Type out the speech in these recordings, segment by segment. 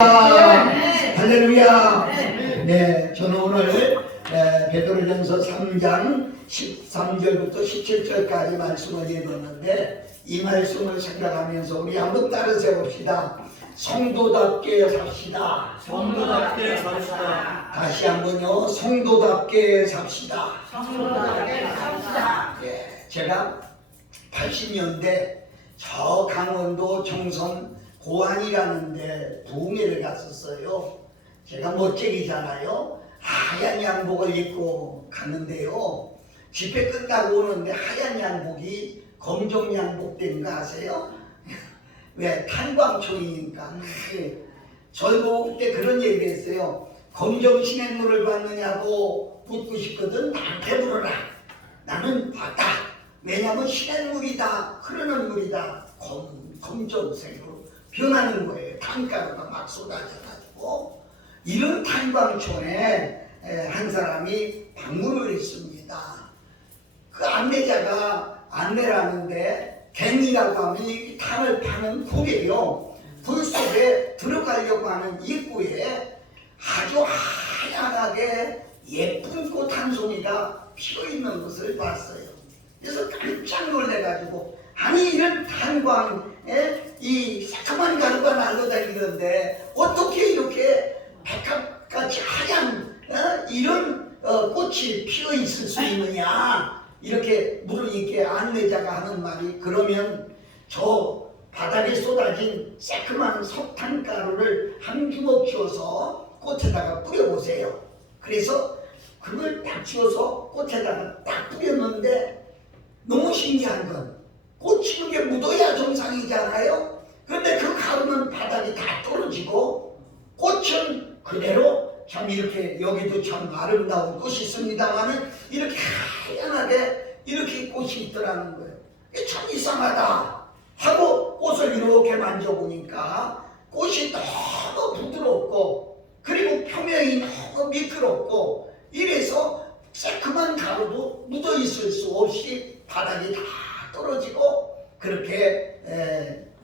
할렐루야. 네, 저는 오늘 베드로전서 3장 13절부터 17절까지 말씀을 읽었는데 이 말씀을 생각하면서 우리 한번 따라서 봅시다. 성도답게 삽시다. 성도답게 삽시다. 다시 한번요. 성도답게 삽시다. 성도답게 삽시다. 예, 제가 80년대 저 강원도 정선 고안이라는 데 부흥회를 갔었어요. 제가 멋쟁이잖아요. 하얀 양복을 입고 갔는데요. 집회 끝나고 오는데 하얀 양복이 검정 양복 된 거 아세요? 왜? 탄광초이니까. 저도 그때 그런 얘기 했어요. 검정 시냇물을 받느냐고 묻고 싶거든. 나한테 물어라. 나는 받다. 왜냐면 시냇물이다. 흐르는 물이다. 검정색으로 변하는 거예요. 탄가루가 막 쏟아져가지고. 이런 탄광촌에 한 사람이 방문을 했습니다. 그 안내자가 안내를 하는데 갱이라고 하면 이 탄을 파는 불이에요. 불 속에 들어가려고 하는 입구에 아주 하얀하게 예쁜 꽃 한 송이가 피어있는 것을 봤어요. 그래서 깜짝 놀래가지고 아니 이런 탄광에 이 새까만 가루가 날아다니는데 어떻게 이렇게 백합같이 하얀 이런 꽃이 피어 있을 수 있느냐 이렇게 물으니까 안내자가 하는 말이 그러면 저 바닥에 쏟아진 새까만 석탄가루를 한 주먹 쥐어서 꽃에다가 뿌려보세요. 그래서 그걸 딱 쥐어서 꽃에다가 딱 뿌렸는데 너무 신기한 건 꽃이 그게 묻어야 정상이잖아요. 그런데 그 가루는 바닥에 다 떨어지고 꽃은 그대로 참 이렇게 여기도 참 아름다운 꽃이 있습니다만은 이렇게 하얀하게 이렇게 꽃이 있더라는 거예요. 참 이상하다 하고 꽃을 이렇게 만져보니까 꽃이 너무 부드럽고 그리고 표면이 너무 미끄럽고 이래서 새까만 가루도 묻어 있을 수 없이 바닥이 다 떨어지고 그렇게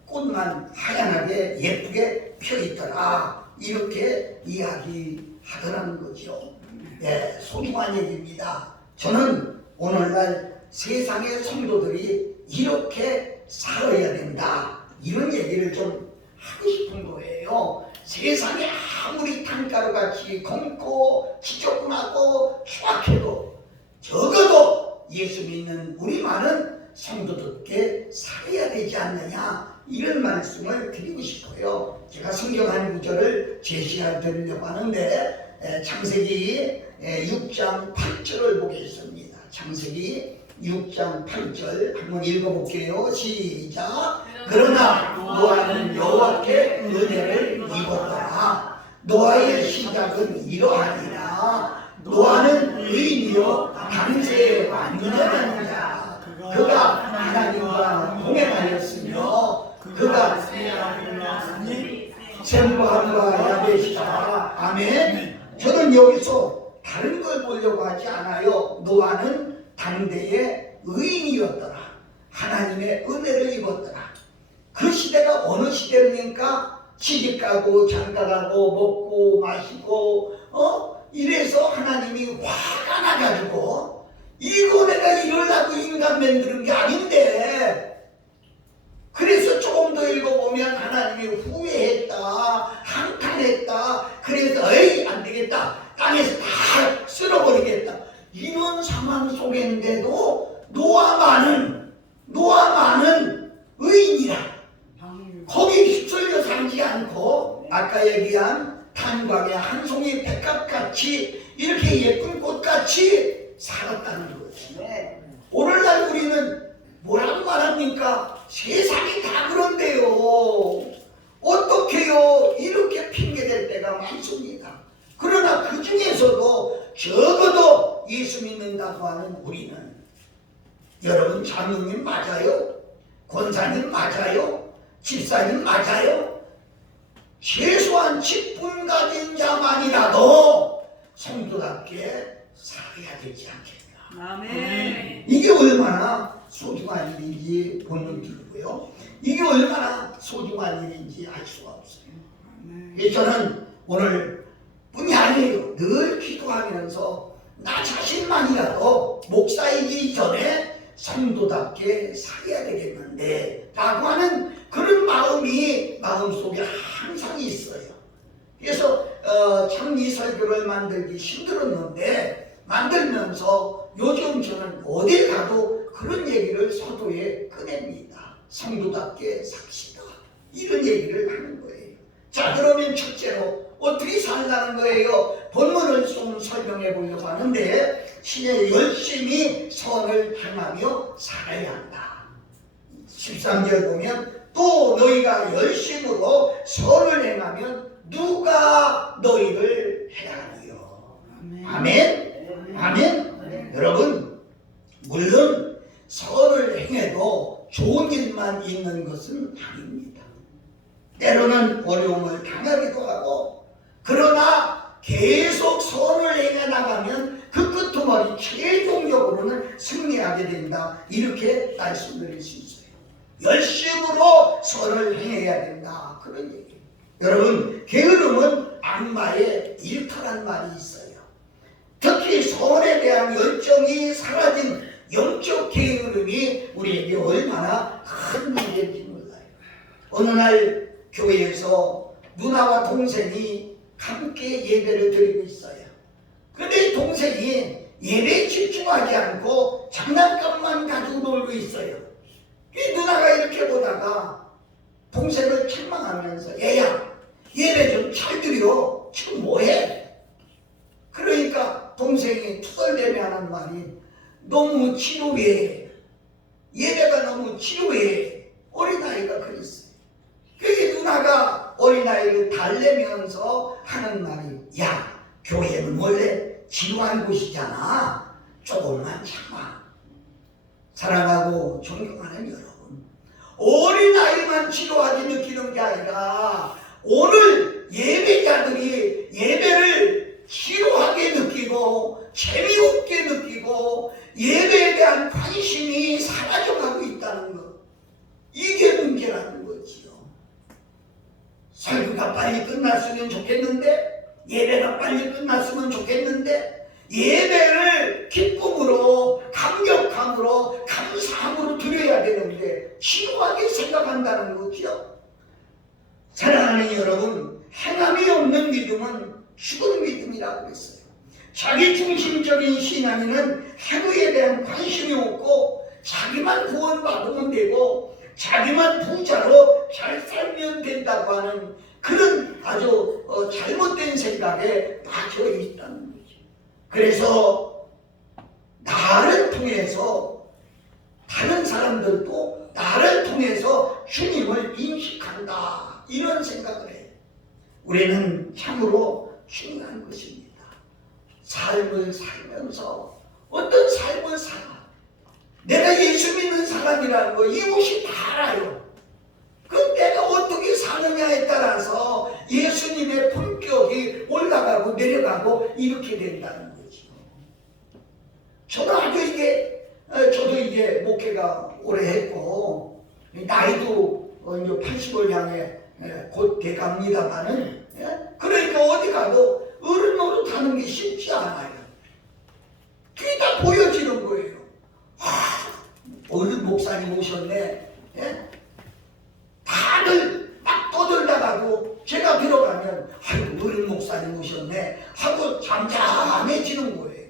꽃만 하얀하게 예쁘게 펴 있더라 이렇게 이야기하더라는 거죠. 네, 소중한 얘기입니다. 저는 오늘날 세상의 성도들이 이렇게 살아야 된다 이런 얘기를 좀 하고 싶은 거예요. 세상에 아무리 탄가루같이 검고 지저분하고 추악해도 적어도 예수 믿는 우리 많은 성도들께 살아야 되지 않느냐 이런 말씀을 드리고 싶어요. 제가 성경 한 구절을 제시해 드리려고 하는데 창세기 6장 8절을 보겠습니다. 창세기 6장 8절 한번 읽어볼게요. 시작. 그러나 노아는 여호와께 은혜를 입었더라. 노아의 시작은 이러하니라. 노아는 의인이요 당세에 완전한 자. 그가 하나님과 동행하였으며 그가 셈과 야벳이다. 아멘. 저는 여기서 다른 걸 보려고 하지 않아요. 노아는 당대의 의인이었더라. 하나님의 은혜를 입었더라. 그 시대가 어느 시대입니까? 시집가고 장가가고 먹고 마시고 이래서 하나님이 화가 나가지고 이거 내가 이러려고 인간 만드는 게 아닌데 그래서 조금 더 읽어보면 하나님이 후회했다 한탄했다 그래서 에이 안되겠다 땅에서 다 쓸어버리겠다 이런 상황 속인데도 노아만은 의인이라 거기 휩쓸려 살지 않고 아까 얘기한 탄광의 한 송이 백합같이 이렇게 예쁜 꽃같이 살았다는 거지. 오늘날 우리는 뭐라고 말합니까? 세상이 다 그런데요. 어떻게요? 이렇게 핑계댈 때가 많습니다. 그러나 그 중에서도 적어도 예수 믿는다고 하는 우리는 여러분 장로님 맞아요? 권사님 맞아요? 집사님 맞아요? 최소한 직분 가진 자만이라도 성도답게 살아야 되지 않겠나. 아멘. 이게 얼마나 소중한 일인지 본능 들고요. 이게 얼마나 소중한 일인지 알 수가 없어요. 저는 오늘 뿐이 아니에요. 늘 기도하면서 나 자신만이라도 목사이기 전에 성도답게 살아야 되겠는데 라고 하는 그런 마음이 마음속에 항상 있어요. 그래서 참 이 설교를 만들기 힘들었는데 만들면서 요즘 저는 어딜 가도 그런 얘기를 서두에 꺼냅니다. 성도답게 삽시다. 이런 얘기를 하는 거예요. 자, 그러면 첫째로 어떻게 살라는 거예요? 본문을 좀 설명해 보려고 하는데 신의 열심히 선을 행하며 살아야 한다. 13절 보면 또 너희가 열심으로 선을 행하면 누가 너희를 해하리요. 아멘? 아멘? 여러분, 물론 선을 행해도 좋은 일만 있는 것은 아닙니다. 때로는 어려움을 당하기도 하고, 그러나 계속 선을 행해 나가면 그 끄트머리 최종적으로는 승리하게 된다. 이렇게 말씀드릴 수 있어요. 열심으로 선을 행해야 된다. 그런 얘기예요. 여러분, 게으름은 악마의 일터란 말이 있어요. 특히 선에 대한 열정이 사라진 영적 게으름이 우리에게 얼마나 큰 문제인지 몰라요. 어느 날 교회에서 누나와 동생이 함께 예배를 드리고 있어요. 근데 동생이 예배에 집중하지 않고 장난감만 가지고 놀고 있어요. 누나가 이렇게 보다가 동생을 책망하면서 얘야, 예배 좀 잘 드려. 지금 뭐해? 그러니까 동생이 투덜대며 하는 말이 너무 지루해. 예배가 너무 지루해. 어린아이가 그랬어요. 그게 누나가 어린아이를 달래면서 하는 말이 야, 교회는 원래 지루한 곳이잖아. 조금만 참아. 사랑하고 존경하는 여러분, 어린아이만 지루하게 느끼는 게 아니라 오늘 예배자들이 예배를 지루하게 느끼고 재미없게 느끼고 예배에 대한 관심이 사라져가고 있다는 것, 이게 문제라는 거지요. 설교가 빨리 끝났으면 좋겠는데, 예배가 빨리 끝났으면 좋겠는데, 예배를 기쁨으로 감격함으로 감사함으로 드려야 되는데 지루하게 생각한다는 거죠. 사랑하는 여러분, 행함이 없는 믿음은 죽은 믿음이라고 했어요. 자기중심적인 신앙인은 행위에 대한 관심이 없고 자기만 구원받으면 되고 자기만 부자로 잘 살면 된다고 하는 그런 아주 잘못된 생각에 빠져 있다는 거죠. 그래서 나를 통해서 다른 사람들도 나를 통해서 주님을 인식한다, 이런 생각을 해요. 우리는 참으로 중요한 것입니다. 삶을 살면서 어떤 삶을 살아. 내가 예수 믿는 사람이라는 거 이웃이 다 알아요. 그 내가 어떻게 사느냐에 따라서 예수님의 품격이 올라가고 내려가고 이렇게 된다는 거죠. 저도 이게 목회가 오래 했고 나이도 이제 80을 향해 곧 돼갑니다만은, 그러니까 어디 가도 어른 노릇하는 게 쉽지 않아요. 그게 다 보여지는 거예요. 어른 목사님 오셨네. 다들 막 떠들다가도 제가 들어가면 아이고 어른 목사님 오셨네 하고 잠잠해지는 거예요.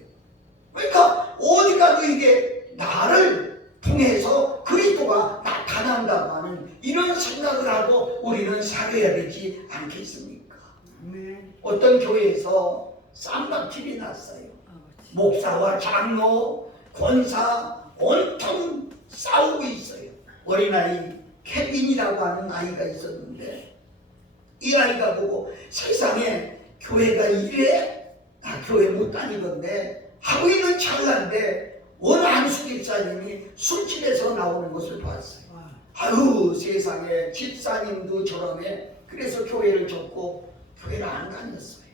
그러니까 어디 가도 이게 나를 통해서 그리스도가 나타난다고 하는 이런 생각을 하고 우리는 살아야 되지 않겠습니까? 어떤 교회에서 쌈밥집이 났어요. 목사와 장로, 권사 온통 싸우고 있어요. 어린아이 케빈이라고 하는 아이가 있었는데 이 아이가 보고 세상에 교회가 이래? 나 교회 못 다니던데 하고 있는 찰나인데 어느 안수 집사님이 술집에서 나오는 것을 봤어요. 아유, 세상에 집사님도 저러네. 그래서 교회를 접고 교회를 안 다녔어요.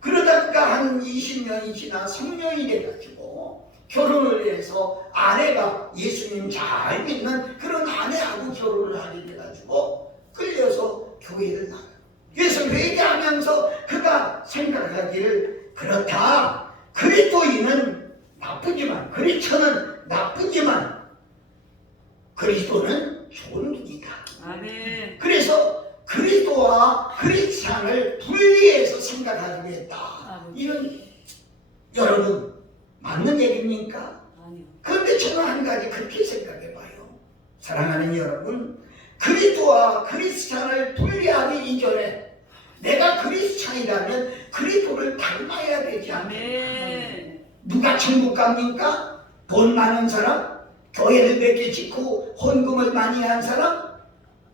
그러다가 한 20년이 지나 성년이 돼가지고 결혼을 해서 아내가 예수님 잘 믿는 그런 아내하고 결혼을 하게 돼가지고 끌려서 교회를 나가요. 그래서 회개하면서 그가 생각하기를 그렇다. 그리스도인은 나쁘지만 그리스도는 나쁘지만 그리스도는 좋은 분이다. 아멘. 그래서 그리스도와 크리스찬을 분리해서 생각하기로 했다. 이런 여러분 맞는 얘기입니까? 아니요. 그런데 저는 한 가지 그렇게 생각해봐요. 사랑하는 여러분, 그리스도와 크리스찬을 분리하기 이전에 내가 크리스찬이라면 그리스도를 닮아야 되지 않겠나? 아멘. 누가 천국 갑니까? 돈 많은 사람? 교회를 몇 개 짓고 헌금을 많이 한 사람?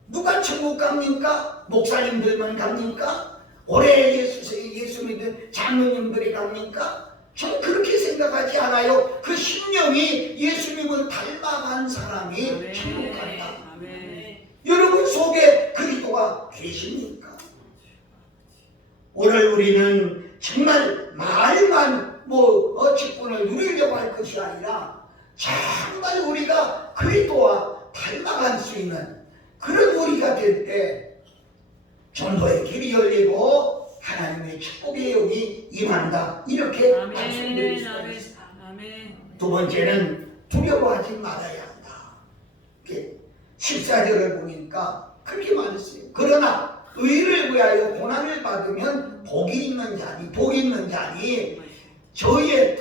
누가 천국 갑니까? 목사님들만 갑니까? 오래 예수 믿은 장로님들이 갑니까? 저는 그렇게 생각하지 않아요. 그 심령이 예수님을 닮아간 사람이 천국 간다. 아멘. 여러분 속에 그리스도가 계십니까? 오늘 우리는 정말 말만 직분을 누리려고 할 것이 아니라 정말 우리가 그리스도와 닮아갈 수 있는 그런 우리가 될 때 전도의 길이 열리고 하나님의 축복의 영이 임한다. 이렇게 말씀드릴 수가 있습니다. 아멘. 두 번째는 두려워하지 말아야 한다. 14절을 보니까 그렇게 말했어요. 그러나 의를 위하여 고난을 받으면 복이 있는 자니 저희의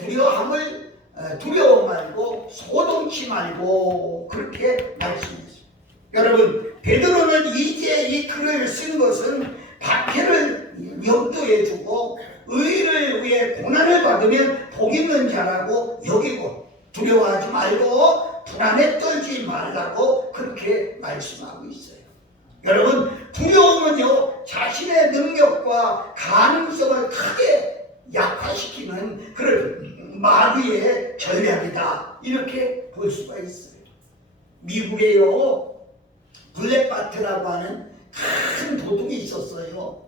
두려워 말고 소동치 말고 그렇게 말씀했어요. 여러분 베드로는 이제 이 글을 쓴 것은 박해를 염두에 두고 의를 위해 고난을 받으면 복 있는 자라고 여기고 두려워하지 말고 불안에 떨지 말라고 그렇게 말씀하고 있어요. 여러분 두려움은요 자신의 능력과 가능성을 크게 약화시키는 그런 마귀의 전략이다. 이렇게 볼 수가 있어요. 미국에요 블랙바트라고 하는 큰 도둑이 있었어요.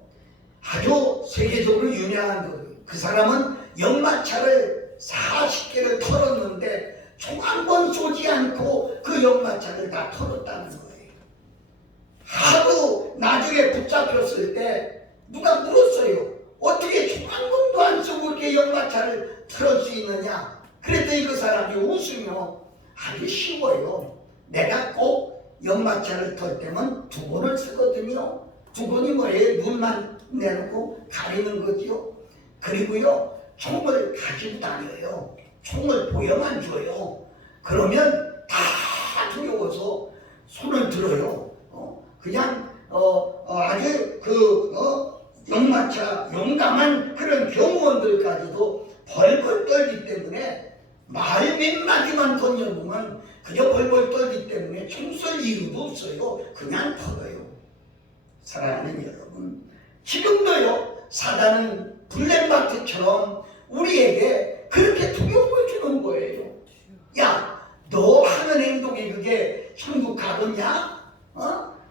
아주 세계적으로 유명한 도둑. 그 사람은 연마차를 40개를 털었는데 총 한 번 쏘지 않고 그 연마차를 다 털었다는 거예요. 하도 나중에 붙잡혔을 때 누가 물었어요. 어떻게 총 한 번도 안 쏘고 이렇게 연마차를 털을 수 있느냐? 그랬더니 그 사람이 웃으며 아주 쉬워요. 내가 꼭 연마차를 털 때면 두 번을 쓰거든요. 두 번이 뭐예요? 눈만 내놓고 가리는 거지요. 그리고요 총을 가지고 다녀요. 총을 보여만 줘요. 그러면 다 두려워서 손을 들어요. 그냥 아주 연마차 용감한 그런 경호원들까지도 벌벌 떨기 때문에 말 몇 마디만 던져보면 그저 벌벌 떨기 때문에 총 쏠 이유도 없어요. 그냥 털어요. 사랑하는 여러분, 지금도요 사단은 블랙마트처럼 우리에게 그렇게 두려움을 주는 거예요. 야, 너 하는 행동이 그게 천국 가겠냐?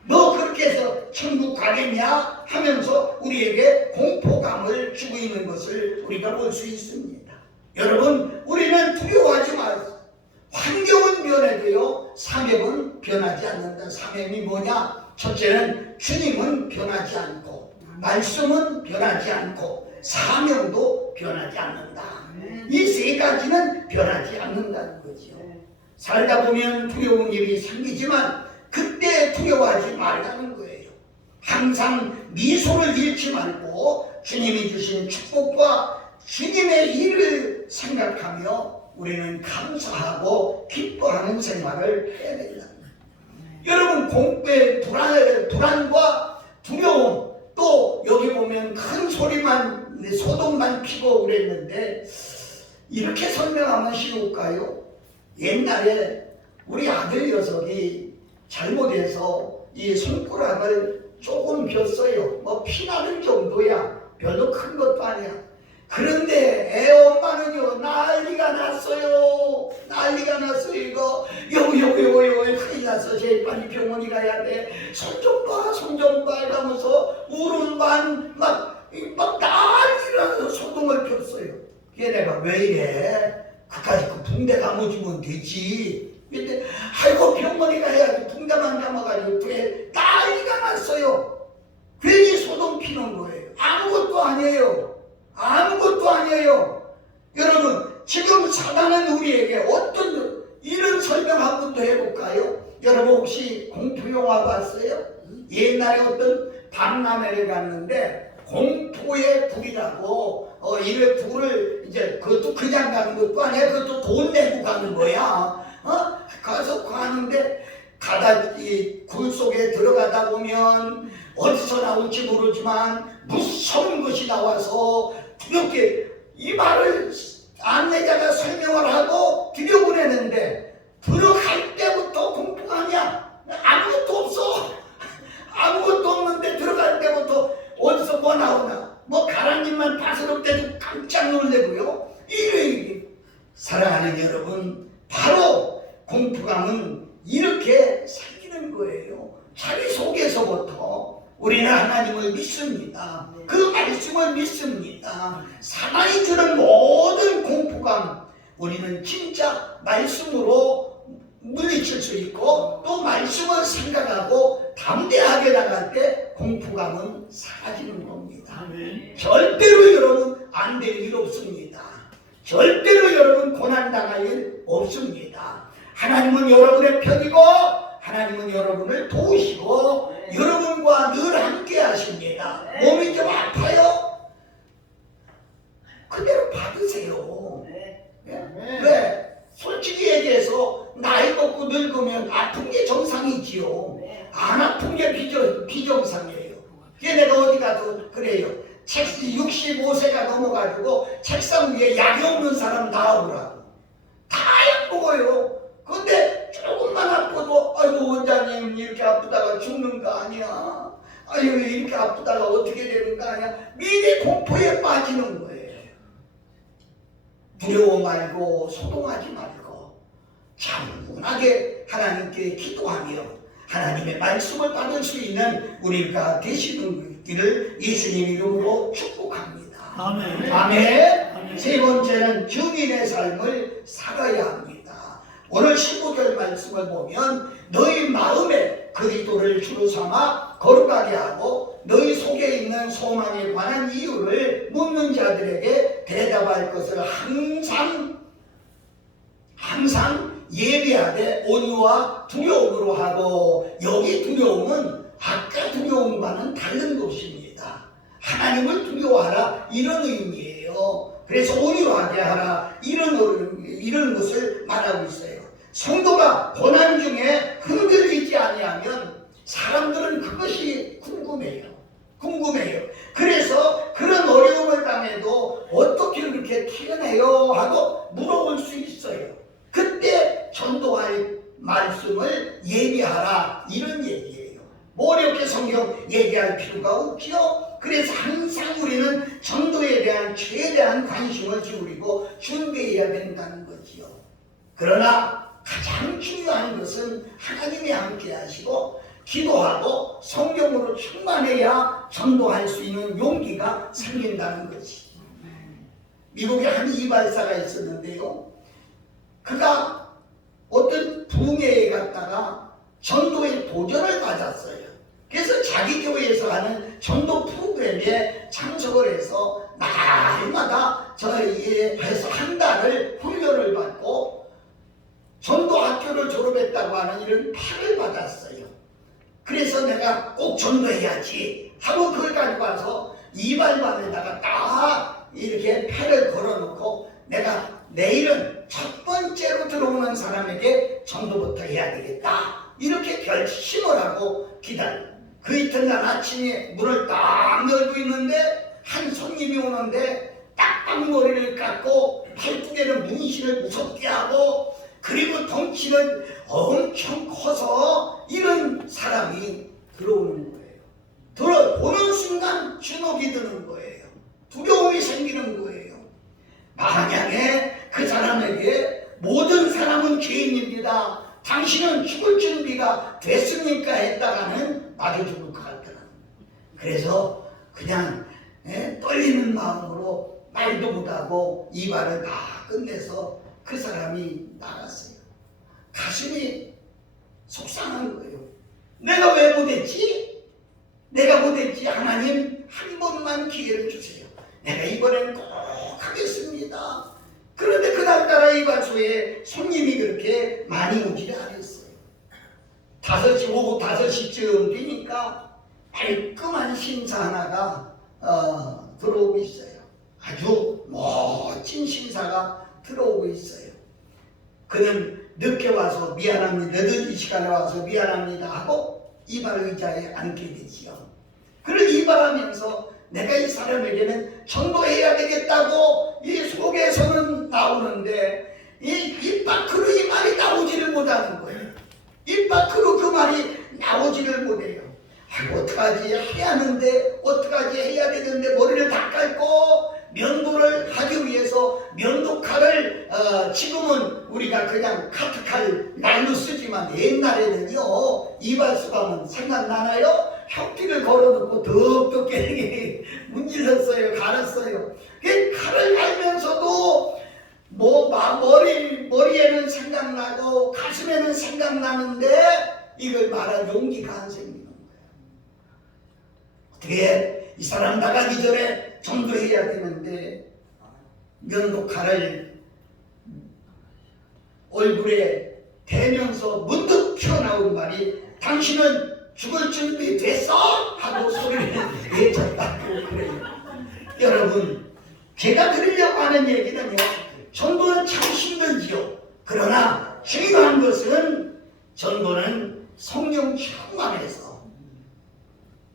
너 그렇게 해서 천국 가겠냐? 하면서 우리에게 공포감을 주고 있는 것을 우리가 볼 수 있습니다. 여러분, 우리는 두려워하지 마세요. 환경은 변해도요 사명은 변하지 않는다. 사명이 뭐냐? 첫째는 주님은 변하지 않고 말씀은 변하지 않고 사명도 변하지 않는다. 이 세 가지는 변하지 않는다는 거죠. 살다 보면 두려운 일이 생기지만 그때 두려워하지 말라는 거예요. 항상 미소를 잃지 말고 주님이 주신 축복과 주님의 일을 생각하며 우리는 감사하고 기뻐하는 생활을 해야 된다. 여러분 공포의 불안과 두려움, 또 여기 보면 큰 소리만 소동만 피고 그랬는데 이렇게 설명하면 쉬울까요? 옛날에 우리 아들 녀석이 잘못해서 이 손가락을 조금 폈어요. 뭐 피나는 정도야. 별로 큰 것도 아니야. 그런데 애 엄마는요 난리가 났어요. 난리가 났어요. 이거 여보 큰일 났어. 제일 빨리 병원에 가야 돼. 손 좀 봐 이러면서 울음만 막 난리가 나서 소동을 폈어요. 그게 내가 왜 이래? 그까짓 그 붕대 감아주면 되지. 근데 병원에 가야지. 붕대만 감아가지고 난리가 났어요. 괜히 소동 피는 거예요. 아무것도 아니에요. 아무것도 아니에요. 여러분, 지금 사단은 우리에게 어떤 이런 설명 한 번 더 해볼까요? 여러분 혹시 공포 영화 봤어요? 옛날에 어떤 박람회를 갔는데 공포의 불이라고 이래 불을 이제 그것도 그냥 가는 것도 아니야. 그것도 돈 내고 가는 거야. 가서 가는데 이 굴 속에 들어가다 보면 어디서 나올지 모르지만 무서운 것이 나와서 두렵게 이 말을 안내자가 설명을 하고 들여보내는데 들어갈 때부터 공포가 아니야. 아무것도 없어. 아무것도 없는데 들어갈 때부터 어디서 뭐 나오나 뭐 가라님만 바스럽 때도 깜짝 놀래고요. 이래 사랑하는 여러분, 바로 공포감은 이렇게 생기는 거예요. 자기 속에서부터 우리는 하나님을 믿습니다. 그 말씀을 믿습니다. 사단이 주는 모든 공포감 우리는 진짜 말씀으로 물리칠 수 있고 또 말씀을 생각하고 담대하게 나갈 때 공포감은 사라지는 겁니다. 절대로 여러분 안 될 일 없습니다. 절대로 여러분 고난당할 일 없습니다. 하나님은 여러분의 편이고 하나님은 여러분을 도우시고 여러분과 늘 함께 하십니다. 몸이 좀 아파요? 그대로 받으세요. 왜? 솔직히 얘기해서 나이 먹고 늙으면 아픈 게 정상이지요. 안 아픈 게 비정상이에요. 그게 내가 어디 가도 그래요. 65세가 넘어가지고 책상 위에 약이 없는 사람 나오라고. 다 약 먹어요. 근데 조금만 아파도 아이고 원장님 이렇게 아프다가 죽는 거 아니야. 아이고 이렇게 아프다가 어떻게 되는 거 아니야. 미리 공포에 빠지는 거예요. 두려워 말고 소동하지 말고 차분하게 하나님께 기도하며 하나님의 말씀을 받을 수 있는 우리가 되시는 길을 예수님 이름으로 축복합니다. 아멘. 아멘. 세 번째는 증인의 삶을 살아야 합니다. 오늘 15절 말씀을 보면 너희 마음에 그리스도를 주로 삼아 거룩하게 하고 너희 속에 있는 소망에 관한 이유를 묻는 자들에게 대답할 것을 항상 예비하되 온유와 두려움으로 하고, 여기 두려움은 아까 두려움과는 다른 것입니다. 하나님을 두려워하라 이런 의미예요. 그래서 온유하게 하라 이런 것을 말하고 있어요. 성도가 고난 중에 흔들리지 아니하면 사람들은 그것이 궁금해요. 그래서 그런 어려움을 당해도 어떻게 그렇게 튀어내요 하고 물어볼 수 있어요. 그때 전도할 말씀을 예비하라 이런 얘기예요. 뭐 이렇게 성경 얘기할 필요가 없죠. 그래서 항상 우리는 전도에 대한 최대한 관심을 기울이고 준비해야 된다는 거지요. 그러나 가장 중요한 것은 하나님이 함께 하시고 기도하고 성령으로 충만해야 전도할 수 있는 용기가 생긴다는 거지. 미국에 한 이발사가 있었는데요. 그가 어떤 부흥회에 갔다가 전도의 도전을 받았어요. 그래서 자기 교회에서 하는 전도 프로그램에 참석을 해서 날마다 저희에서 한 달을 훈련을 받고 전도 학교를 졸업했다고 하는 이런 표를 받았어요. 그래서 내가 꼭 전도해야지 하고 그걸 가지고 와서 이발관에다가 딱 이렇게 표를 걸어놓고 내가 내일은 첫 번째로 들어오는 사람에게 전도부터 해야 되겠다 이렇게 결심을 하고 기다려. 그 이튿날 아침에 문을 딱 열고 있는데 한 손님이 오는데 딱딱 머리를 깎고 팔뚝에는 문신을 무섭게 하고 그리고 덩치는 엄청 커서 이런 사람이 들어오는 거예요. 들어보는 순간 주눅이 드는 거예요. 두려움이 생기는 거예요. 만약에 그 사람에게 모든 사람은 죄인입니다. 당신은 죽을 준비가 됐습니까? 했다가는 나도 죽을 것 같더라. 그래서 그냥 떨리는 마음으로 말도 못하고 이발을 다 끝내서 그 사람이 나갔어요. 가슴이 속상한 거예요. 내가 왜 못했지? 내가 못했지. 하나님 한 번만 기회를 주세요. 내가 이번엔 꼭 하겠습니다. 그런데 그날따라 이발소에 손님이 그렇게 많이 오지를 않았어요. 5시, 오후 5시쯤 되니까 깔끔한 신사 하나가 들어오고 있어요. 아주 멋진 신사가 들어오고 있어요. 그는 늦게 와서 미안합니다. 늦은 시간에 와서 미안합니다 하고 이발 의자에 앉게 되지요. 그를 이발하면서 내가 이 사람에게는 전도해야 되겠다고 이 속에서는 나오는데 입 밖으로 이 말이 나오지를 못하는 거예요. 입 밖으로 그 말이 나오지를 못해요. 아이고 어떡하지 해야 하는데 어떡하지 해야 되는데 머리를 다 깔고 면도를 하기 위해서 면도칼을 지금은 우리가 그냥 카트칼 날로 쓰지만 옛날에는요 이발소가면 생각나나요? 혁기를 걸어놓고 덥덥게 문질렀어요. 갈았어요. 그 칼을 갈면서도 머리에는 생각나고 가슴에는 생각나는데 이걸 말할 용기가 안 생기는 거예요. 어떻게 이 사람 나가기 전에 전도해야 되는데 면도칼을 얼굴에 대면서 문득 튀어나온 말이 당신은 죽을 준비 됐어? 하고 소리를 내쳤다고 그래요. 여러분 제가 드리려고 하는 얘기는요 전도는 참 힘들지요. 그러나 중요한 것은 전도는 성령 충만해서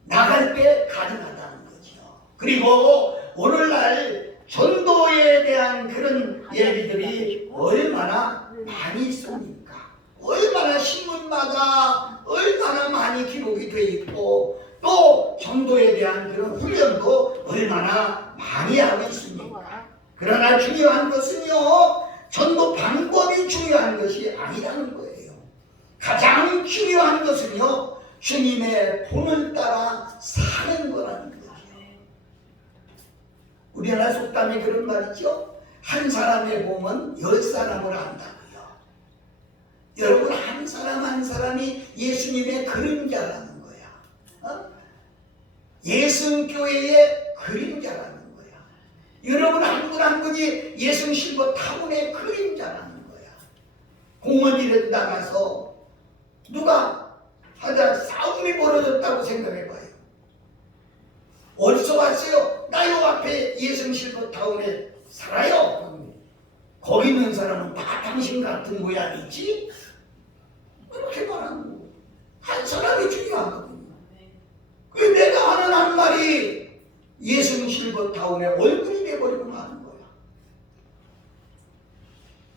나갈 때 가능하다는 거죠. 그리고 오늘날 전도에 대한 그런 얘기들이 얼마나 많이 있습니까? 얼마나 신문마다 얼마나 많이 기록이 되어 있고 또 전도에 대한 그런 훈련도 얼마나 많이 하고 있습니까? 그러나 중요한 것은요 전도 방법이 중요한 것이 아니라는 거예요. 가장 중요한 것은요 주님의 본을 따라 사는 거라는 거예요. 우리나라 속담에 그런 말이죠. 한 사람의 몸은 10사람을 안다고요. 여러분 한 사람 한 사람이 예수님의 그림자라는 거야. 예수교회의 그림자라는 거야. 여러분 한 분 한 분이 예수실버 타운의 그림자라는 거야. 공원일에 나가서 누가 하자 싸움이 벌어졌다고 생각해봐요. 어디서 왔어요? 나 요 앞에 예수실버 타운에 살아요. 거기 있는 사람은 다 당신 같은 모양이지? 이렇게 말하는 거예요. 한 사람이 중요하거든요. 그 내가 하는 한 말이 예수실버타운의 얼굴이 돼버리고 마는 거야.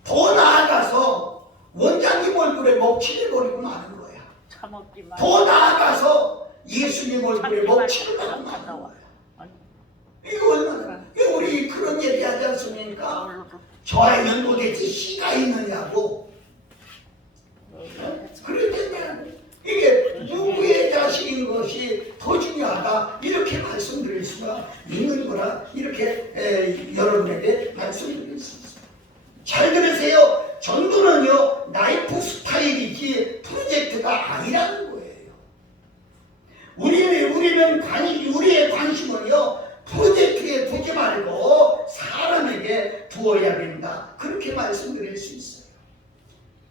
더 나아가서 원장님 얼굴에 먹칠을 버리고 마는 거야. 더 나아가서 예수님 얼굴에 먹칠을 버리고 마는 거야. 이거 얼마나 우리 그런 얘기 하지 않습니까? 저 아이는 도대체 씨가 있느냐고. 그러면 이게 누구의 자식인 것이 더 중요하다 이렇게 말씀드릴 수가 있는 거라 이렇게 여러분에게 말씀드릴 수 있습니다. 잘 들으세요. 전도는요 라이프 스타일이지 프로젝트가 아니라는 거예요. 우리의 관심은요 프로젝트에 두지 말고 사람에게 두어야 된다. 그렇게 말씀드릴 수 있어요.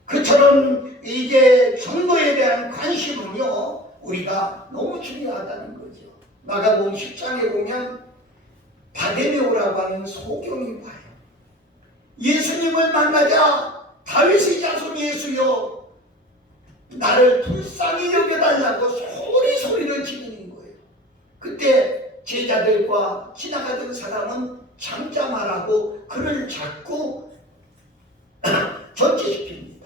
그처럼 이게 전도에 대한 관심은요 우리가 너무 중요하다는 거죠. 마가복음 10장에 보면 바데메오라고 하는 소경이 와요. 예수님을 만나자 다윗의 자손 예수여 나를 불쌍히 여겨달라고 소리를 지르는 거예요. 그때 제자들과 지나가던 사람은 잠잠하라고 그를 자꾸 전제시킵니다.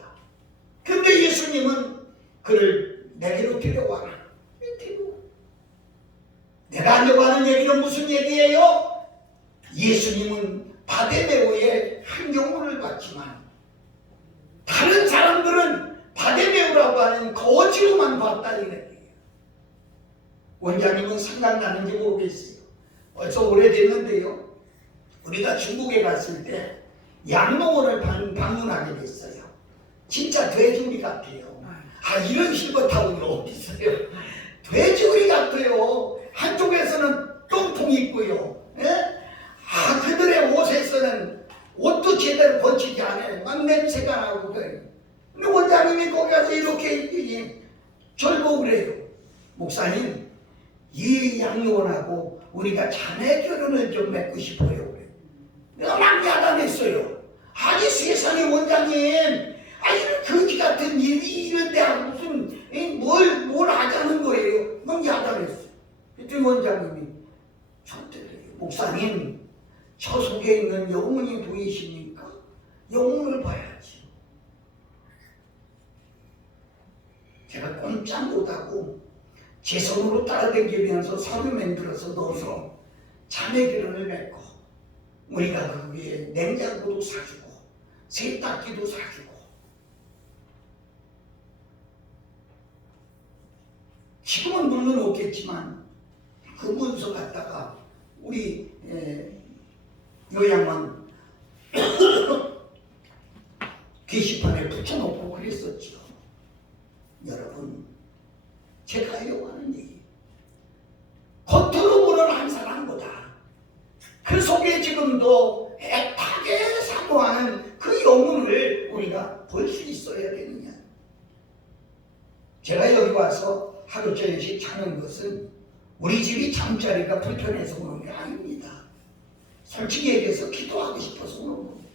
근데 예수님은 그를 내게로 데려와라. 내가 하려고 하는 얘기는 무슨 얘기예요? 예수님은 바데메오의 한 영혼을 봤지만 다른 사람들은 바데메오라고 하는 거지로만 봤다는 얘기예요. 원장님은 생각나는지 모르겠어요. 벌써 오래됐는데요. 우리가 중국에 갔을 때 양농원을 방문하게 됐어요. 진짜 돼지우리 같아요. 이런 실버타운이 어디 있어요? 돼지우리 같아요. 한쪽에서는 똥통이 있고요. 예? 그들의 옷에서는 옷도 제대로 거치지 않아요. 막 냄새가 나고 그래요. 근데 원장님이 거기 가서 이렇게 절복을 해요. 목사님, 이 양로원하고 우리가 자매 결혼을 좀 맺고 싶어요. 그래요. 내가 막 야단했어요. 아니 세상에 원장님, 이런 거지 같은 일이 이런데 하고 무슨 뭘 하자는 거예요. 막 야단했어요. 그때 원장님이 저한테 그래요. 목사님, 저 속에 있는 영혼이 보이십니까? 영혼을 봐야지. 제가 꼼짝 못하고 제 손으로 따라다니면서 서류 만들어서 넣어서 자매 결혼을 맺고 우리가 그 위에 냉장고도 사주고 세탁기도 사주고 지금은 물론 없겠지만 그 문서 갖다가 우리 요양원 게시판에 붙여놓고 그랬었죠. 여러분, 제가 하려고 하는 얘기, 겉으로 보는 한 사람보다 그 속에 지금도 애타게 사모하는 그 영혼을 우리가 볼 수 있어야 되느냐. 제가 여기 와서 하루 저녁씩 자는 것은 우리 집이 잠자리가 불편해서 오는 게 아닙니다. 솔직히 얘기해서 기도하고 싶어서 오는 겁니다.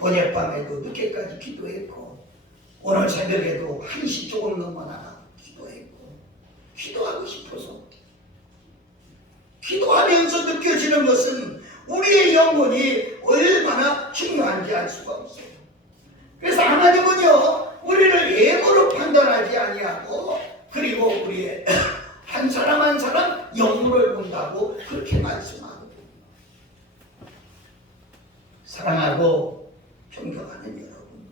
어젯밤에도 늦게까지 기도했고 오늘 새벽에도 1시 조금 넘어나 기도했고 기도하고 싶어서 기도하면서 느껴지는 것은 우리의 영혼이 얼마나 중요한지 알 수가 없어요. 그래서 하나님은요 우리를 예물로 판단하지 아니하고 그리고 우리의 한 사람 한 사람 영혼을 본다고 그렇게 말씀하거든요. 사랑하고 존경하는 여러분,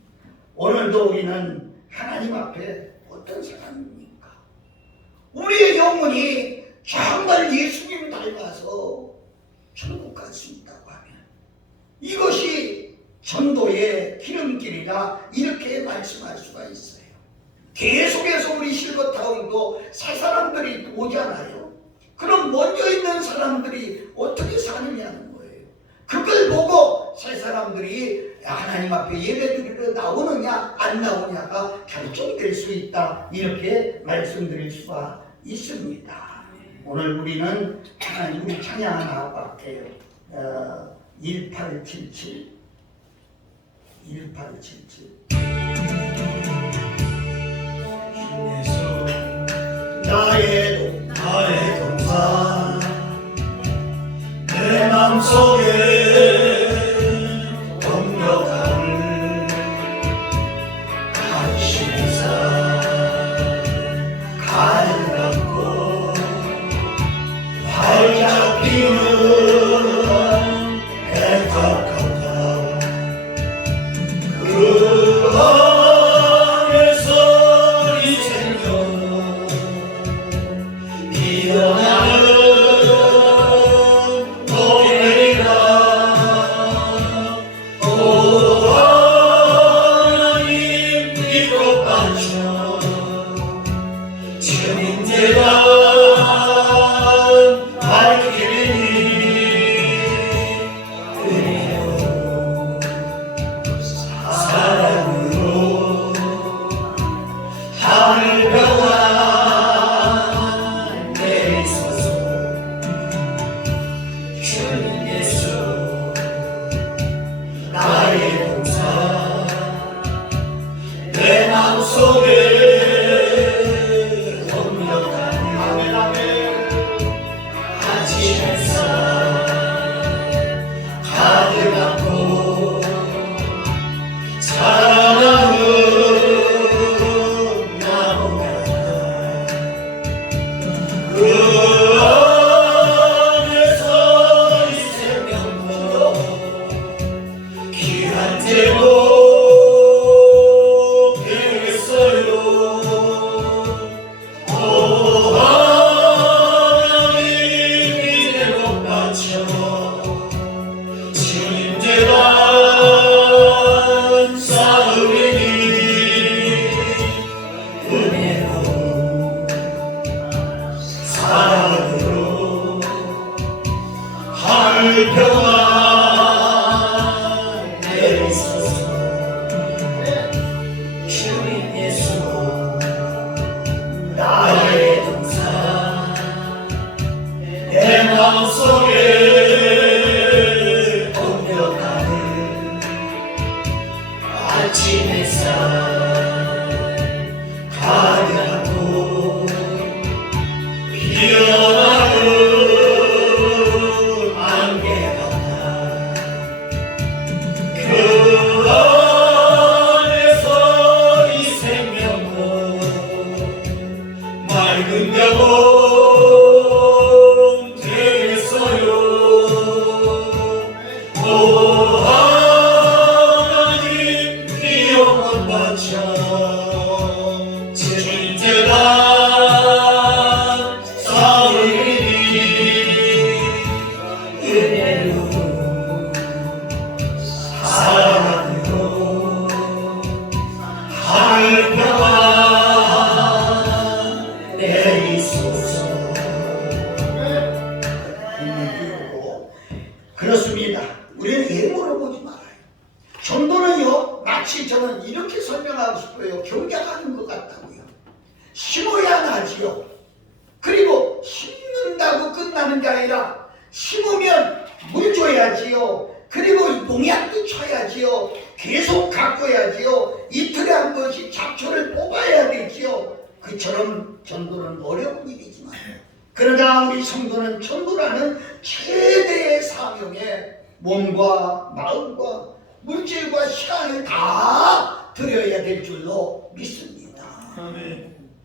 오늘도 우리는 하나님 앞에 어떤 사람입니까? 우리의 영혼이 정말 예수님 닮아서 천국 갈 수 있다고 하면 이것이 전도의 기름길이라 이렇게 말씀할 수가 있어요. 계속해서 우리 실버타운도 새 사람들이 오잖아요. 그럼 먼저 있는 사람들이 어떻게 사느냐는 거예요. 그걸 보고 새 사람들이 하나님 앞에 예배드리러 나오느냐 안 나오냐가 결정될 수 있다, 이렇게 말씀드릴 수가 있습니다. 오늘 우리는 우리 찬양 하나 하고 할게요. 1877 나의 동산 내 맘속에 동력함을 간신사 가을 감고 활짝 피는 애떡 같아 그 안에서 이 생명 일어나는 노래가 하늘 평화 내리소서. 주님 예수 나의 동산 내 마음속에 공격하는 아침 햇살 가득하고 피어나는 안개 같아. 그 안에서 이 생명은 맑은 영혼 되겠어요. 오 하나님 이 영혼 바쳐 진제단 쌓으리니 은혜로 사랑으로 하늘 평화 내리소서. 그렇습니다. 우리는 예물을 보지 말아요. 전도는요, 마치 저는 이렇게 설명하고 싶어요. 경작하는 것 같다고요. 심어야 나지요. 그리고 심는다고 끝나는 게 아니라 심으면 물 줘야지요. 그리고 농약도 쳐야지요. 계속 가꿔야지요. 이틀에 한 번씩 잡초를 뽑아야 되지요. 그처럼 전도는 어려운 일이지만, 그러나 우리 성도는 전도라는 최대의 사명에 몸과 마음과 물질과 시간을 다 드려야 될 줄로 믿습니다.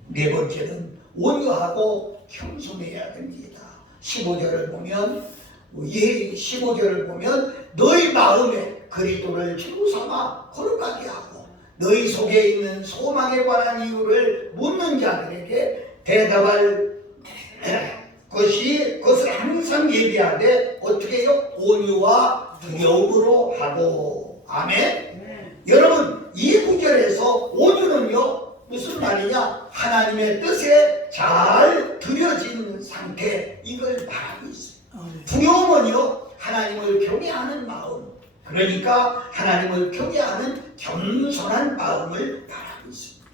네 번째는 온유하고 겸손해야 됩니다. 15절을 보면 15절을 보면 너희 마음에 그리스도를 주 삼아 거룩하게 하고 너희 속에 있는 소망에 관한 이유를 묻는 자들에게 대답할 그것을 항상 예비하되 어떻게 해요? 온유와 두려움으로 하고. 아멘. 여러분, 이 구절에서 온유는요 무슨 말이냐? 하나님의 뜻에 잘 들여진 상태, 이걸 말하고 있어요. 두려움은요 하나님을 경외하는 마음, 그러니까 하나님을 경외하는 겸손한 마음을 말하고 있습니다.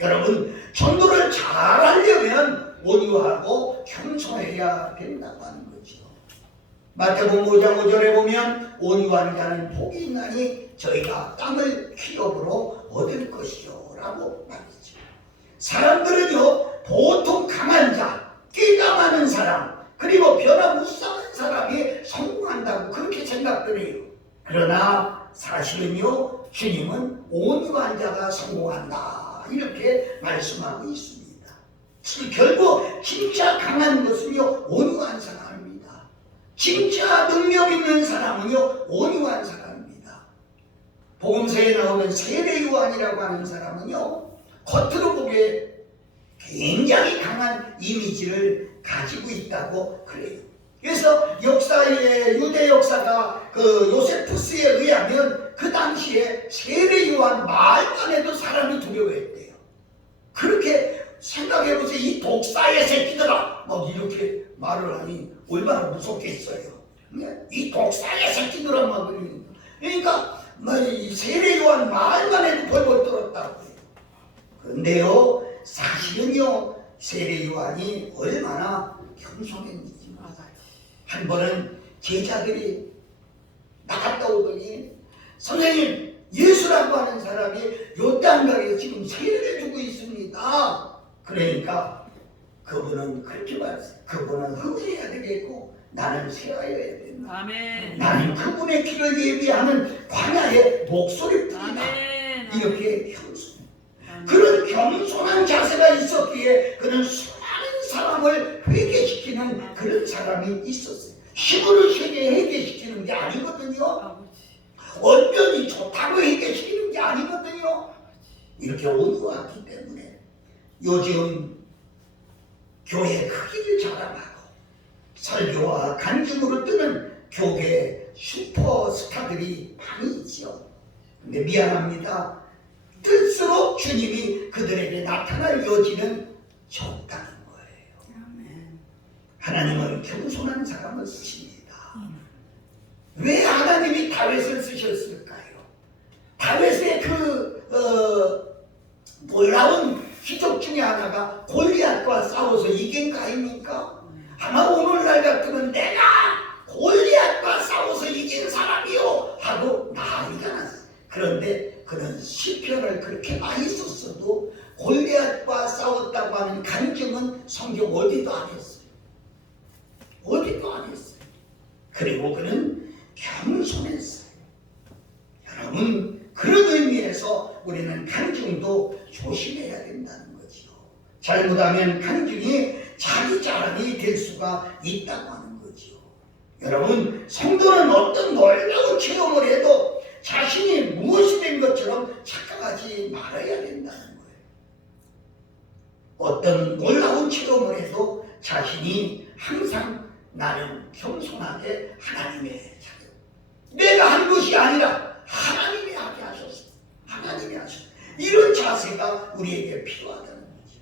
여러분, 전도를 잘하려면 온유하고 겸손해야 된다고 하는 거죠. 마태복음 5장 5절에 보면 온유한 자는 복이 있나니 저희가 땅을 기업으로 얻을 것이요 라고 말이죠. 사람들은요 보통 강한 자, 끼가 많은 사람, 그리고 변화무쌍한 사람이 성공한다고 그렇게 생각들 해요. 그러나 사실은요 주님은 온유한 자가 성공한다 이렇게 말씀하고 있습니다. 결국 진짜 강한 것은요 온유한 사람입니다. 진짜 능력 있는 사람은요 온유한 사람입니다. 복음서에 나오는 세례 요한이라고 하는 사람은요 겉으로 보기에 굉장히 강한 이미지를 가지고 있다고 그래요. 그래서 역사의 유대 역사가 그 요세푸스에 의하면 그 당시에 세례 요한 말만 해도 사람이 두려워했대요. 그렇게 생각해보세요. 이 독사의 새끼들아 막 이렇게 말을 하니 얼마나 무섭겠어요. 이 독사의 새끼들아 막 그러니까 이 세례 요한 말만 해도 벌벌 떨었다고 해요. 그런데요 사실은요 세례 요한이 얼마나 겸손했는지 한 번은 제자들이 나갔다 오더니 선생님 예수라고 하는 사람이 요단강에서 지금 세례를 주고 있습니다. 그러니까 그분은 그렇게 말했어요. 그분은 흠해야 되겠고 나는 세워야 된다. 아멘. 나는 그분의 길을 예비하는 광야의 목소리뿐이다. 이렇게 겸손. 그런 겸손한 자세가 있었기에 그는 수많은 사람을 회개시키는 그런 사람이 있었어요. 힘으로 회개시키는 게 아니거든요. 언변이 좋다고 회개시키는 게 아니거든요. 이렇게 온유하기 때문에 요즘 교회 크기를 자랑하고 설교와 간증으로 뜨는 교회 슈퍼스타들이 많이 있죠. 근데 미안합니다. 뜻으로 주님이 그들에게 나타날 여지는 적다는 거예요. 하나님은 겸손한 사람을 쓰십니다. 하나님이 다윗을 쓰셨을까요? 다윗의 놀라운 기적 중에 하나가 골리앗과 싸워서 이긴 거 아닙니까? 아마 오늘날 같으면 내가 골리앗과 싸워서 이긴 사람이요 하고 난리가 났어요. 그런데 그는 시편을 그렇게 많이 썼어도 골리앗과 싸웠다고 하는 간증은 성경 어디도 안 했어요. 어디도 안 했어요. 그리고 그는 겸손했어요. 여러분, 그런 의미에서 우리는 간증도 조심해야 된다는 거죠. 잘못하면 간증이 자기 자랑이 될 수가 있다고 하는 거죠. 여러분, 성도는 어떤 놀라운 체험을 해도 자신이 무엇이 된 것처럼 착각하지 말아야 된다는 거예요. 어떤 놀라운 체험을 해도 자신이 항상 나는 겸손하게 하나님의 자녀, 내가 한 것이 아니라 하나님이 하게 하셨어. 하나님이 하셨어. 이런 자세가 우리에게 필요하다는 거죠.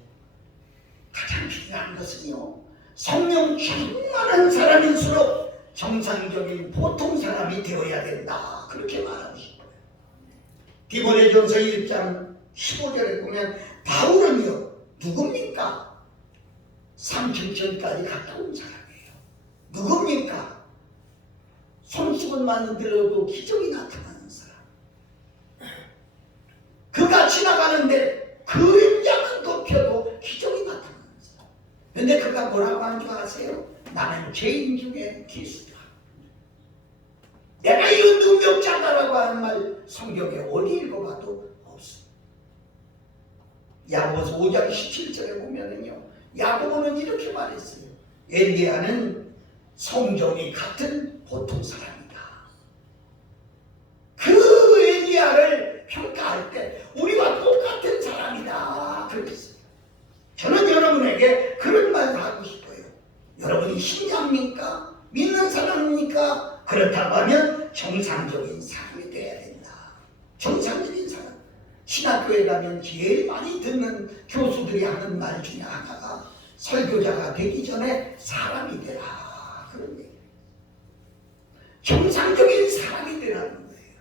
가장 중요한 것은요, 성령 충만한 사람일수록 정상적인 보통 사람이 되어야 된다. 그렇게 말하고 싶어요. 디모데전서 1장 15절에 보면 바울은요, 누굽니까? 삼층천까지 갔다 온 사람이에요. 누굽니까? 손수건만 들어도 기적이 나타나는 사람. 그가 지나가는데 그림자만 덮여도 기적이 나타나는 사람. 근데 그가 뭐라고 한 줄 아세요? 나는 죄인 중에 기수다. 내가 이런 능력자다라고 하는 말 성경에 어디 읽어봐도 없어. 야고보서 5장 17절에 보면은요, 야고보는 이렇게 말했어요. 엘리야는 성정이 같은 보통 사람이다. 그 엘리야를 평가할 때 우리와 똑같은 사람이다 그랬어요. 저는 여러분에게 그런 말을 하고 싶어요. 여러분이 신자입니까? 믿는 사람입니까? 그렇다고 하면 정상적인 사람이 되어야 된다. 정상적인 사람. 신학교에 가면 제일 많이 듣는 교수들이 하는 말 중에 하나가 설교자가 되기 전에 사람이 되라. 그런 얘기예요. 정상적인 사람이 되라는 거예요.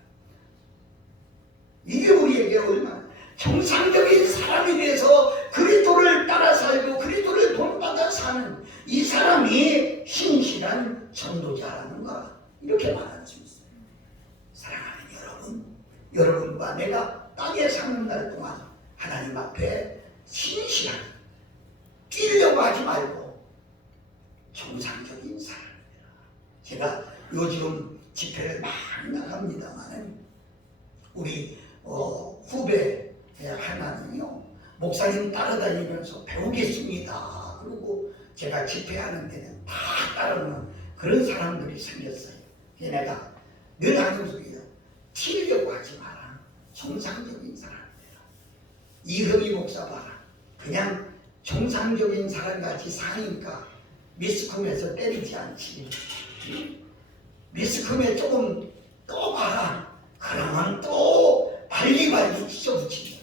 이게 우리에게 얼마나 정상적인 사람이 돼서 그리스도를 따라 살고 그리스도를 본받아 사는 이 사람이 신실한 전도자라는 거, 이렇게 말할 수 있어요. 사랑하는 여러분, 여러분과 내가 땅에 사는 날 동안 하나님 앞에 신실한, 뛰려고 하지 말고 정상적인 사람이라. 제가 요즘 집회를 많이 나갑니다만 우리 후배 하나는요, 목사님 따라다니면서 배우겠습니다. 그리고 제가 집회하는 데는 다 따르는 그런 사람들이 생겼어요. 내가 늘 하는 소리야. 튀려고 하지 마라. 정상적인 사람이에요. 이흠이 목사 봐라. 그냥 정상적인 사람같이 사니까 미스컴에서 때리지 않지. 미스컴에 조금 또 봐라. 그러면 또 발리발리 찢어붙이지.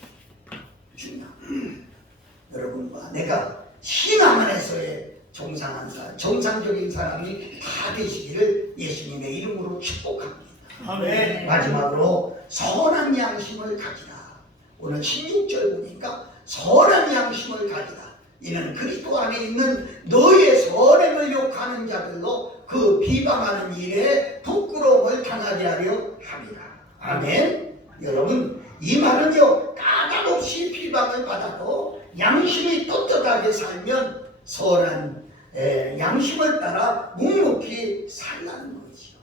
여러분과 내가 신앙 안에서의 정상적인 사람이 다 되시기를 예수님의 이름으로 축복합니다. 아멘. 마지막으로 선한 양심을 가지라. 오늘 16절 보니까 선한 양심을 가지라. 이는 그리스도 안에 있는 너의 선행을 욕하는 자들로 그 비방하는 일에 부끄러움을 당하게 하려 함이라. 아멘. 여러분, 이 말은요, 까닭없이 비방을 받아도 양심이 떳떳하게 살면 선한 양심을 따라 묵묵히 살라는 거지요.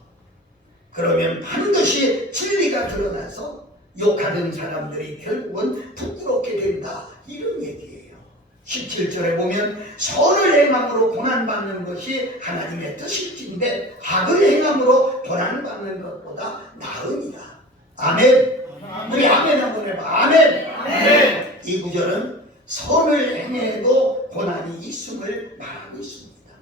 그러면 반드시 진리가 드러나서 욕하던 사람들이 결국은 부끄럽게 된다, 이런 얘기예요. 17절에 보면 선을 행함으로 고난받는 것이 하나님의 뜻일진데 악을 행함으로 고난받는 것보다 나으니라. 아멘. 우리 아멘 한번 해봐. 아멘. 아멘. 이 구절은 선을 행해도 고난이 있음을 말하고 있습니다.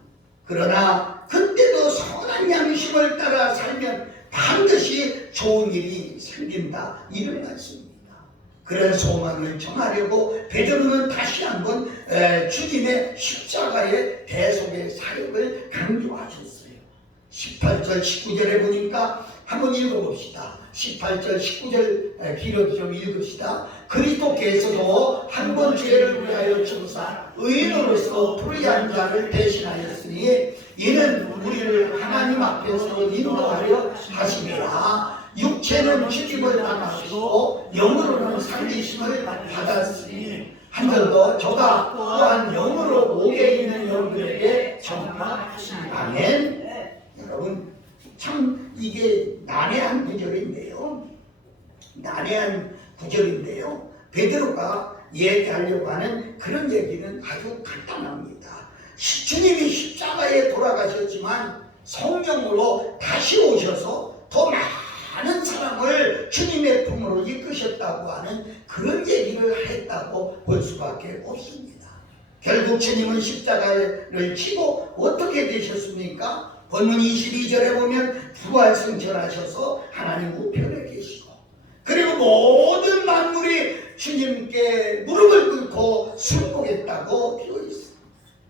그러나 그때도 선한 양심을 따라 살면 반드시 좋은 일이 생긴다, 이런 말씀입니다. 그런 소망을 정하려고 베드로는 다시 한번 주님의 십자가의 대속의 사역을 강조하셨어요. 18절 19절에 보니까 한번 읽어봅시다. 18절 19절 길어도 좀 읽읍시다. 그리스도께서도 한 번 죄를 위하여 죽으사 의인으로서 불의한 자를 대신하였으니 이는 우리를 하나님 앞에서 인도하려 하심이라. 육체는 죽임을 당하시고 영으로는 살리심을 받았으니 한 절 더 저가 또한 영으로 목에 있는 영들에게 전파하시니 아멘. 여러분 참 이게 난해한 구절인데요. 난해한 구절인데요. 베드로가 얘기하려고 하는 그런 얘기는 아주 간단합니다. 주님이 십자가에 돌아가셨지만 성령으로 다시 오셔서 더 많은 사람을 주님의 품으로 이끄셨다고 하는 그런 얘기를 했다고 볼 수밖에 없습니다. 결국 주님은 십자가를 치고 어떻게 되셨습니까? 본문 22절에 보면 부활승천하셔서 하나님 우편에 계시고 그리고 모든 만물이 주님께 무릎을 꿇고 순복했다고 되어 있습니다.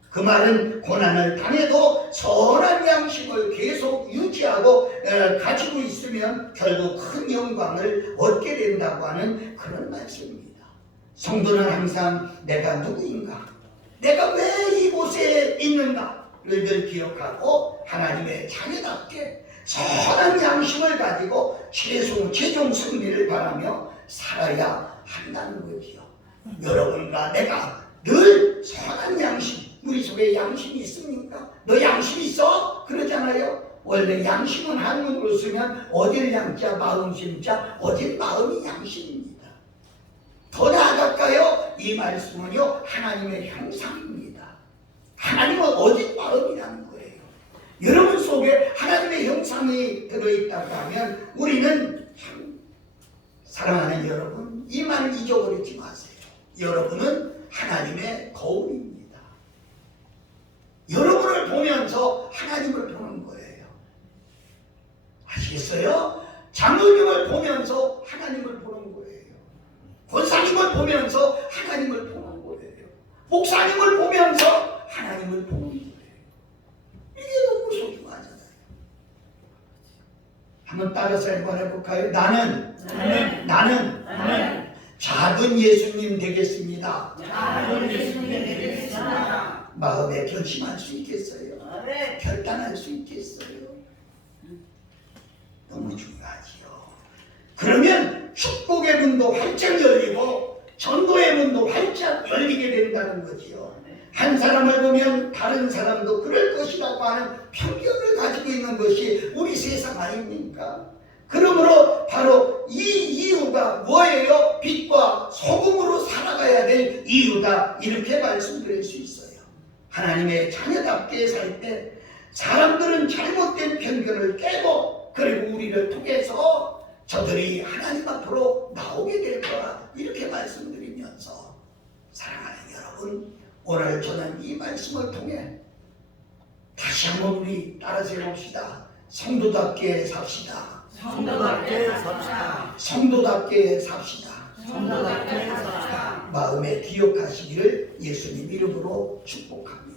그 말은 고난을 당해도 선한 양심을 계속 유지하고 가지고 있으면 결국 큰 영광을 얻게 된다고 하는 그런 말씀입니다. 성도는 항상 내가 누구인가? 내가 왜 이곳에 있는가? 를 늘 기억하고 하나님의 자녀답게 선한 양심을 가지고 최종 승리를 바라며 살아야 한다는 거지요. 여러분과 내가 늘 선한 양심, 우리 속에 양심이 있습니까? 너 양심 있어? 그러잖아요. 원래 양심은 한문으로 쓰면 어딜 양자 마음심자 어딜 마음이 양심입니다. 더 나아갈까요? 이 말씀은요 하나님의 형상입니다. 하나님은 어디 마음이라는 거예요. 여러분 속에 하나님의 형상이 들어있다고 하면 우리는 참 사랑하는 여러분 이 말 잊어버리지 마세요. 여러분은 하나님의 거울입니다. 여러분을 보면서 하나님을 보는 거예요. 아시겠어요? 장로님을 보면서 하나님을 보는 거예요. 권사님을 보면서 하나님을 보는 거예요. 목사님을 보면서 하나님을 보는 거예요. 이게 너무 소중하잖아요. 한번 따라서 한번 해볼까요? 나는 작은 예수님 되겠습니다. 마음에 결심할 수 있겠어요? 결단할 수 있겠어요? 너무 중요하지요. 그러면 축복의 문도 활짝 열리고 전도의 문도 활짝 열리게 된다는 거지요. 한 사람을 보면 다른 사람도 그럴 것이라고 하는 편견을 가지고 있는 것이 우리 세상 아닙니까? 그러므로 바로 이 이유가 뭐예요? 빛과 소금으로 살아가야 될 이유다. 이렇게 말씀드릴 수 있어요. 하나님의 자녀답게 살 때 사람들은 잘못된 편견을 깨고 그리고 우리를 통해서 저들이 하나님 앞으로 나오게 될 거라 이렇게 말씀드리면서 사랑하는 여러분 오늘 저는 이 말씀을 통해 다시 한번 우리 따라서 해봅시다. 성도답게 삽시다. 성도답게 삽시다. 성도답게 삽시다. 성도답게 삽시다. 마음에 기억하시기를 예수님 이름으로 축복합니다.